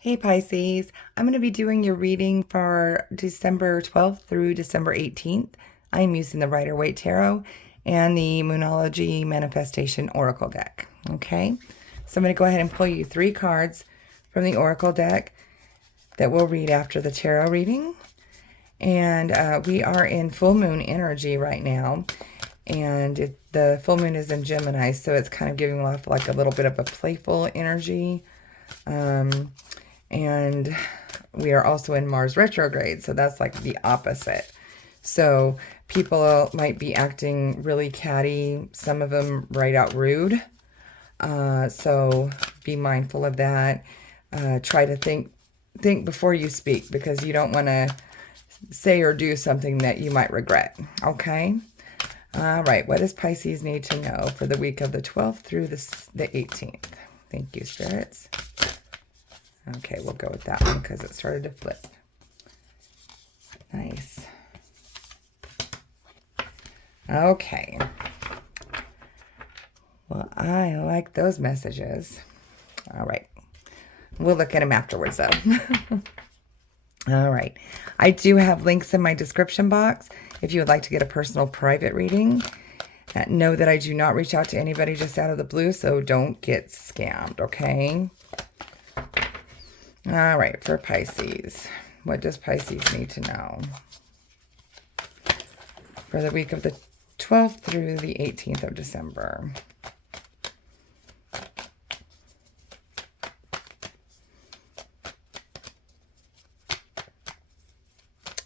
Hey Pisces, I'm going to be doing your reading for December 12th through December 18th. I'm using the Rider-Waite Tarot and the Moonology Manifestation Oracle deck. Okay, so I'm going to go ahead and pull you 3 cards from the Oracle deck that we'll read after the tarot reading. And we are in full moon energy right now. And the full moon is in Gemini, so it's kind of giving off like a little bit of a playful energy. And we are also in Mars retrograde, so that's like the opposite. So people might be acting really catty, some of them right out rude. So be mindful of that. Try to think before you speak, because you don't want to say or do something that you might regret. Okay? All right. What does Pisces need to know for the week of the 12th through the 18th? Thank you, spirits. Okay, we'll go with that one because it started to flip. Nice. Okay. Well, I like those messages. All right. We'll look at them afterwards, though. All right. I do have links in my description box if you would like to get a personal private reading. Know that I do not reach out to anybody just out of the blue, so don't get scammed, okay? All right, for Pisces. What does Pisces need to know for the week of the 12th through the 18th of December?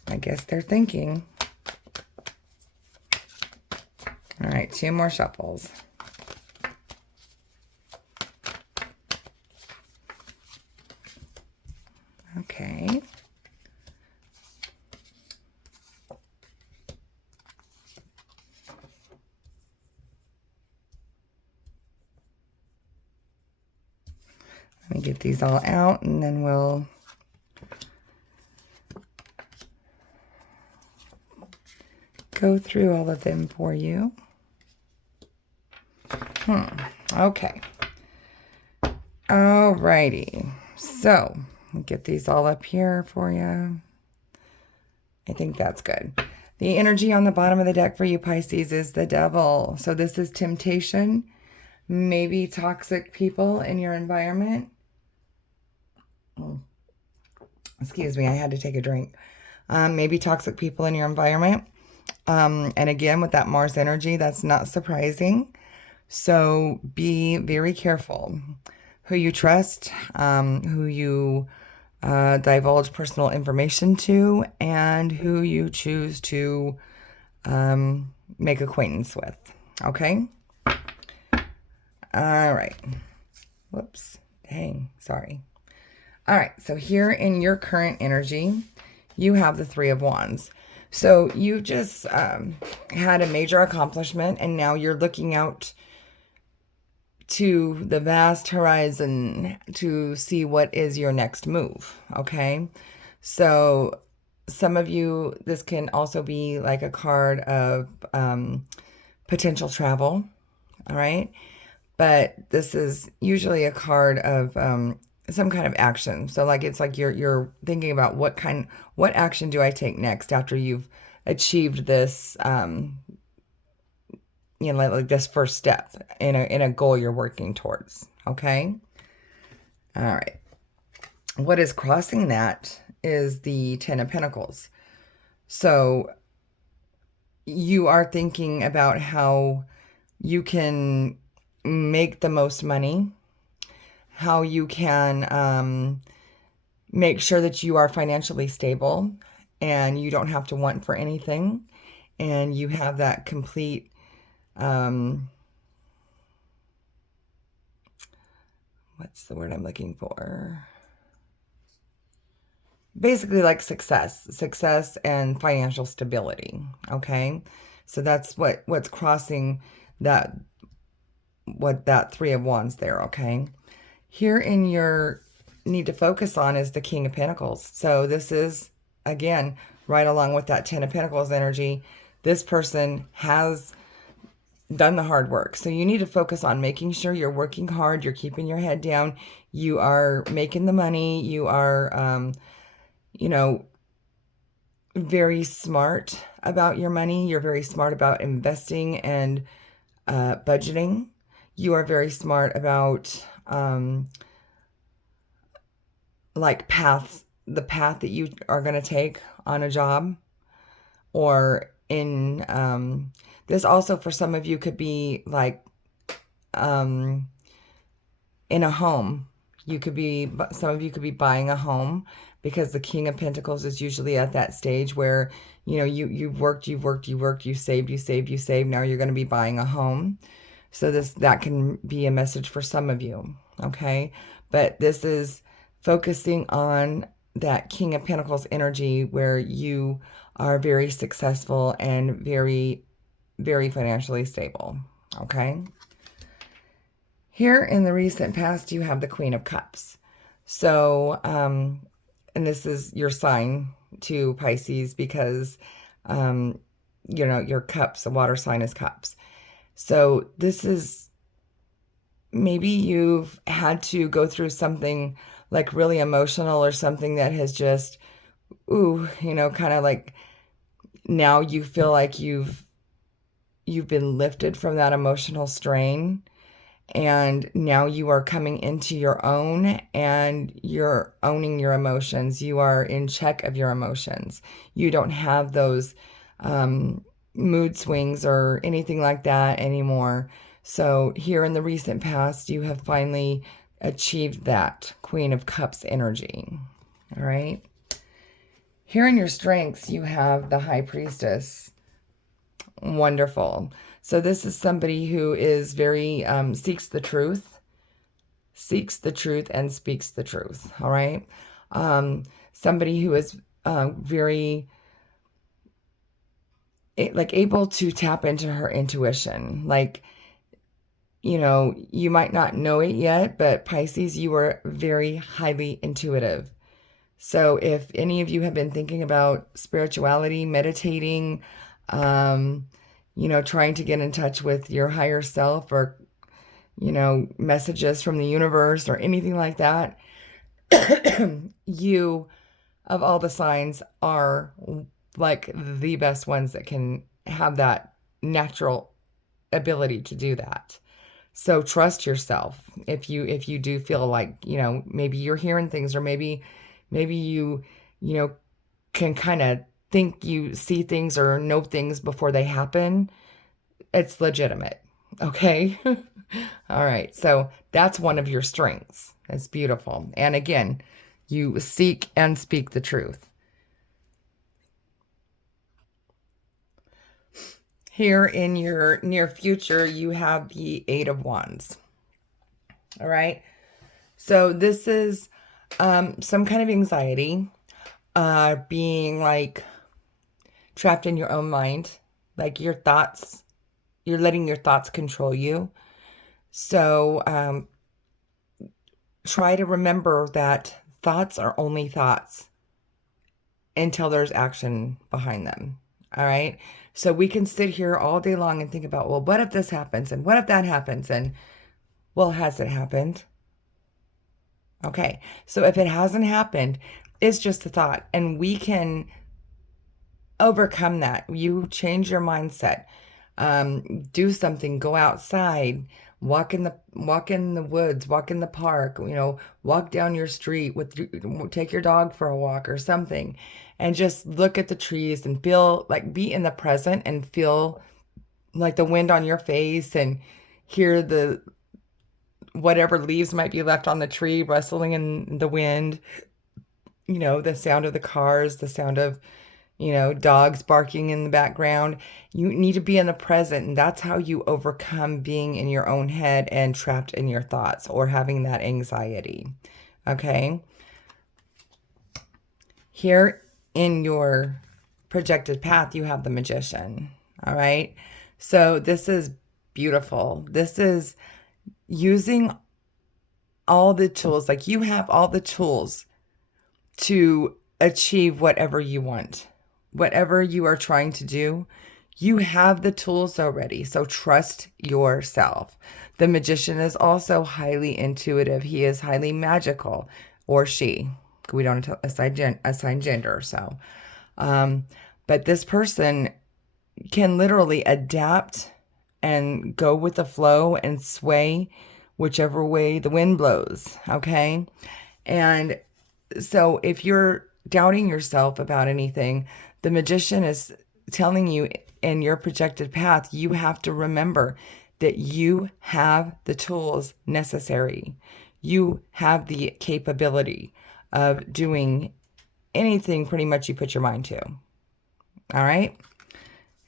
I guess they're thinking. All right, 2 more shuffles. Okay. Let me get these all out, and then we'll go through all of them for you. Okay. All righty. So, get these all up here for you. I think that's good. The energy on the bottom of the deck for you, Pisces, is the devil. So this is temptation, maybe toxic people in your environment. Excuse me, I had to take a drink. Maybe toxic people in your environment. And again, with that Mars energy, that's not surprising. So be very careful who you trust, who you divulge personal information to, and who you choose to make acquaintance with. Okay? All right. Whoops. Dang. Sorry. All right. So here in your current energy, you have the 3 of Wands. So you just had a major accomplishment, and now you're looking out to the vast horizon to see what is your next move. Okay. So some of you, this can also be like a card of potential travel. All right. But this is usually a card of some kind of action. So like, it's like you're thinking about what action do I take next after you've achieved this, like this first step in a goal you're working towards. Okay. All right. What is crossing that is the 10 of Pentacles. So you are thinking about how you can make the most money, how you can make sure that you are financially stable and you don't have to want for anything, and you have that complete what's the word I'm looking for? Basically like success and financial stability. Okay. So that's what's crossing that 3 of Wands there. Okay. Here in your need to focus on is the King of Pentacles. So this is, again, right along with that 10 of Pentacles energy. This person has done the hard work. So you need to focus on making sure you're working hard, you're keeping your head down, you are making the money, you are, you know, very smart about your money. You're very smart about investing and budgeting. You are very smart about like the path that you are going to take on a job or in this also for some of you could be like um, in a home. Some of you could be buying a home because the King of Pentacles is usually at that stage where, you know, you've worked, you saved, you saved. Now you're going to be buying a home. So that can be a message for some of you, okay? But this is focusing on that King of Pentacles energy where you are very successful and very, very financially stable, okay? Here in the recent past, you have the Queen of Cups. So, and this is your sign to Pisces because, you know, your cups, the water sign is cups. So this is maybe you've had to go through something like really emotional or something that has just, ooh, you know, kind of like now you feel like you've been lifted from that emotional strain. And now you are coming into your own and you're owning your emotions. You are in check of your emotions. You don't have those mood swings or anything like that anymore. So here in the recent past, you have finally achieved that Queen of Cups energy. All right. Here in your strengths, you have the High Priestess. Wonderful. So this is somebody who is very, seeks the truth and speaks the truth. All right. Somebody who is very like able to tap into her intuition. Like, you know, you might not know it yet, but Pisces, you are very highly intuitive. So if any of you have been thinking about spirituality, meditating, you know, trying to get in touch with your higher self or, you know, messages from the universe or anything like that, you, of all the signs, are like the best ones that can have that natural ability to do that. So trust yourself. If you do feel like, you know, maybe you're hearing things or maybe you know, can kind of think you see things or know things before they happen, it's legitimate. Okay. All right. So that's one of your strengths. It's beautiful. And again, you seek and speak the truth. Here in your near future, you have the Eight of Wands. All right. So this is some kind of anxiety, being like trapped in your own mind, like your thoughts, you're letting your thoughts control you. So try to remember that thoughts are only thoughts until there's action behind them. All right. So we can sit here all day long and think about, well, what if this happens? And what if that happens? And well, has it happened? Okay. So if it hasn't happened, it's just a thought. And we can overcome that. You change your mindset. Do something, go outside, walk in the woods, walk in the park, you know, walk down your street take your dog for a walk or something, and just look at the trees and feel like be in the present and feel like the wind on your face and hear the whatever leaves might be left on the tree rustling in the wind, you know, the sound of the cars, the sound of, you know, dogs barking in the background. You need to be in the present, and that's how you overcome being in your own head and trapped in your thoughts or having that anxiety. Okay. Here in your projected path, you have the Magician. All right. So this is beautiful. This is using all the tools, like you have all the tools to achieve whatever you want. Whatever you are trying to do, You have the tools already, so trust yourself. The magician is also highly intuitive. He is highly magical, or she. We don't assign gender, so. Um, but this person can literally adapt and go with the flow and sway whichever way the wind blows, okay? And so if you're doubting yourself about anything, the magician is telling you in your projected path, you have to remember that you have the tools necessary. You have the capability of doing anything pretty much you put your mind to. All right?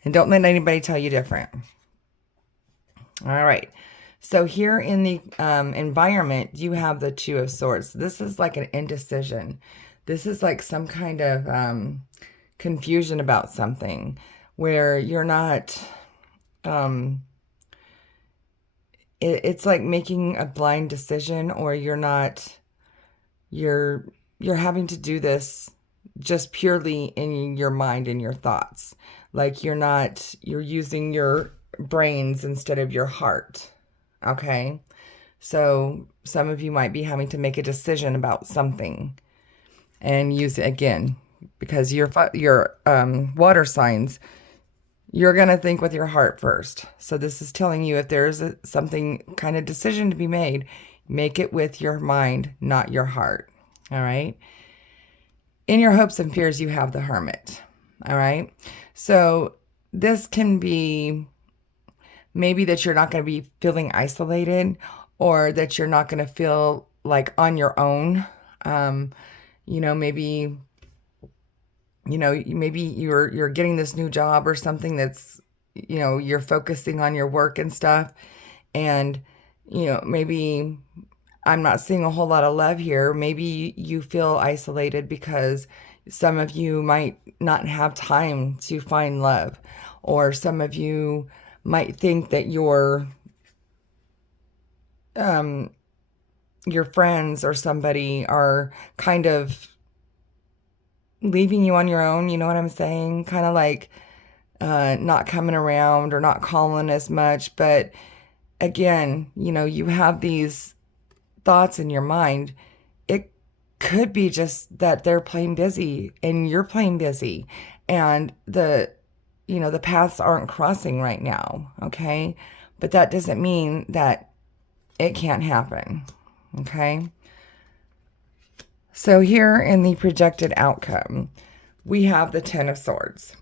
And don't let anybody tell you different. All right. So here in the environment, you have the Two of Swords. This is like an indecision. This is like some kind of confusion about something where you're not, it's like making a blind decision, or you're having to do this just purely in your mind and your thoughts. Like you're using your brains instead of your heart. Okay? So some of you might be having to make a decision about something and use it again, because your water signs, you're going to think with your heart first. So this is telling you if there's something kind of decision to be made, make it with your mind, not your heart. All right? In your hopes and fears, you have the Hermit. All right? So this can be maybe that you're not going to be feeling isolated, or that you're not going to feel like on your own. Maybe you're getting this new job or something that's, you're focusing on your work and stuff. And, maybe I'm not seeing a whole lot of love here. Maybe you feel isolated because some of you might not have time to find love, or some of you might think that your friends or somebody are kind of leaving you on your own. You know what I'm saying? Kind of like not coming around or not calling as much. But again, you have these thoughts in your mind. It could be just that they're playing busy and you're playing busy, and the paths aren't crossing right now. Okay. But that doesn't mean that it can't happen. Okay. So here in the projected outcome, we have the Ten of Swords.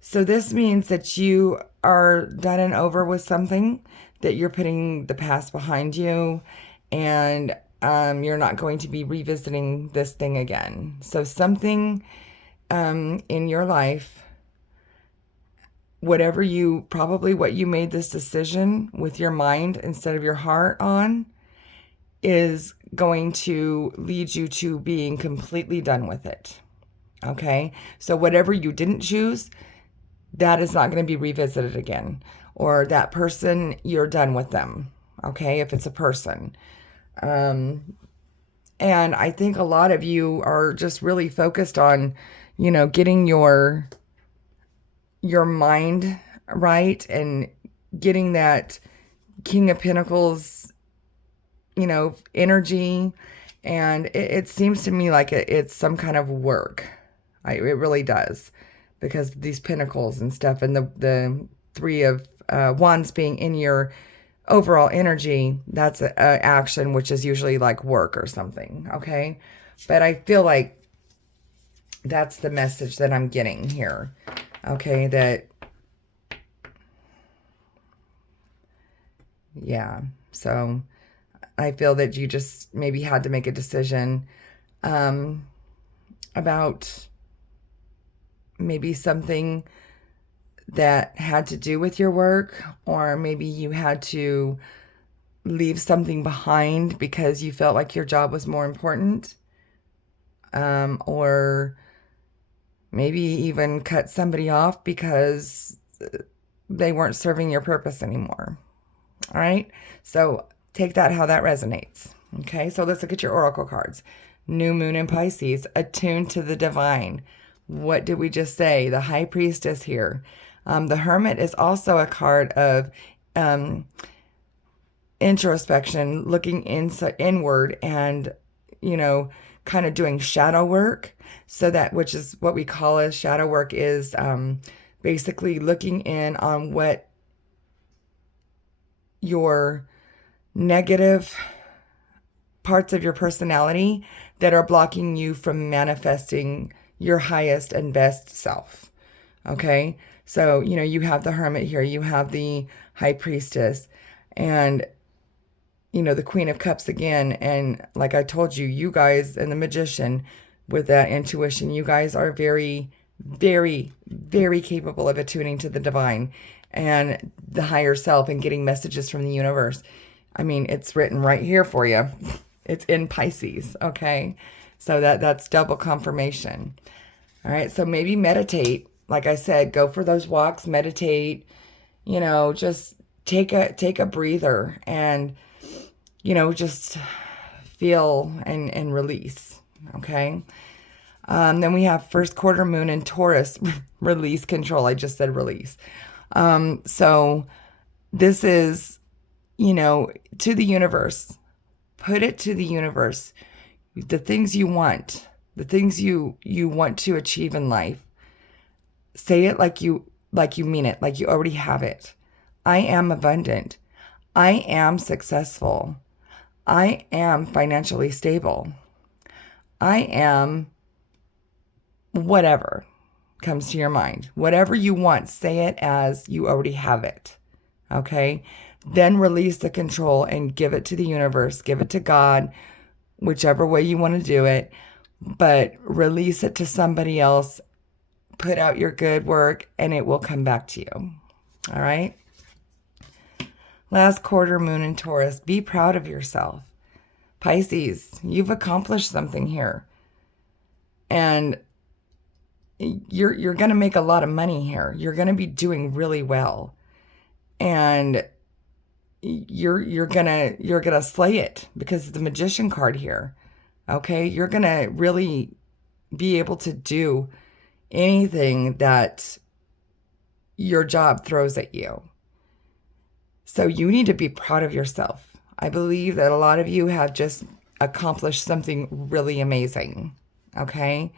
So this means that you are done and over with something, that you're putting the past behind you, and you're not going to be revisiting this thing again. So something in your life, what you made this decision with your mind instead of your heart on, is going to lead you to being completely done with it. Okay? So whatever you didn't choose, that is not going to be revisited again. Or that person, you're done with them. Okay? If it's a person. And I think a lot of you are just really focused on, getting your mind right and getting that King of Pentacles, energy. And it seems to me like it's some kind of work. It really does, because these pentacles and stuff, and the Three of Wands being in your overall energy, that's an action, which is usually like work or something. Okay. But I feel like that's the message that I'm getting here. Okay. So I feel that you just maybe had to make a decision about maybe something that had to do with your work, or maybe you had to leave something behind because you felt like your job was more important, or maybe even cut somebody off because they weren't serving your purpose anymore. All right, so take that how that resonates. Okay, so let's look at your oracle cards. New moon in Pisces, attuned to the divine. What did we just say? The high priestess here. The Hermit is also a card of introspection, looking inward and, kind of doing shadow work. So that, which is what we call as shadow work, is basically looking in on what your negative parts of your personality that are blocking you from manifesting your highest and best self. Okay? So, you have the Hermit here, you have the High Priestess, and the Queen of Cups again. And like I told you, you guys and the Magician with that intuition, you guys are very, very, very capable of attuning to the divine and the higher self and getting messages from the universe. I mean, it's written right here for you. It's in Pisces, okay? So that's double confirmation. All right, so maybe meditate. Like I said, go for those walks, meditate, just take a breather and just feel and release, okay? Then we have first quarter moon in Taurus, release control. I just said release. So this is, to the universe. Put it to the universe. The things you want, the things you want to achieve in life. Say it like you mean it, like you already have it. I am abundant. I am successful. I am financially stable. I am whatever comes to your mind. Whatever you want, say it as you already have it. Okay? Then release the control and give it to the universe, give it to God, whichever way you want to do it, but release it to somebody else. Put out your good work and it will come back to you. All right? Last quarter moon in Taurus. Be proud of yourself. Pisces, you've accomplished something here. And you're going to make a lot of money here. You're going to be doing really well. And you're gonna slay it because of the Magician card here. Okay? You're going to really be able to do anything that your job throws at you. So you need to be proud of yourself. I believe that a lot of you have just accomplished something really amazing. Okay?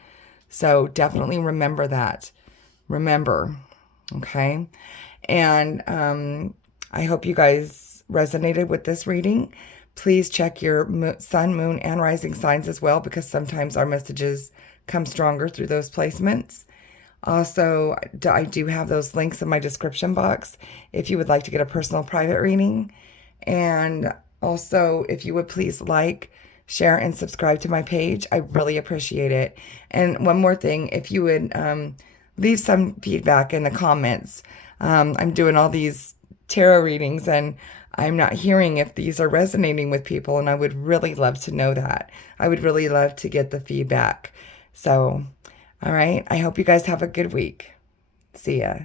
So definitely remember that. Remember. Okay? And I hope you guys resonated with this reading. Please check your sun, moon, and rising signs as well, because sometimes our messages come stronger through those placements. Also, I do have those links in my description box if you would like to get a personal private reading. And also, if you would please like, share, and subscribe to my page. I really appreciate it. And one more thing, if you would leave some feedback in the comments. I'm doing all these tarot readings and I'm not hearing if these are resonating with people, and I would really love to know that. I would really love to get the feedback. So, all right, I hope you guys have a good week. See ya.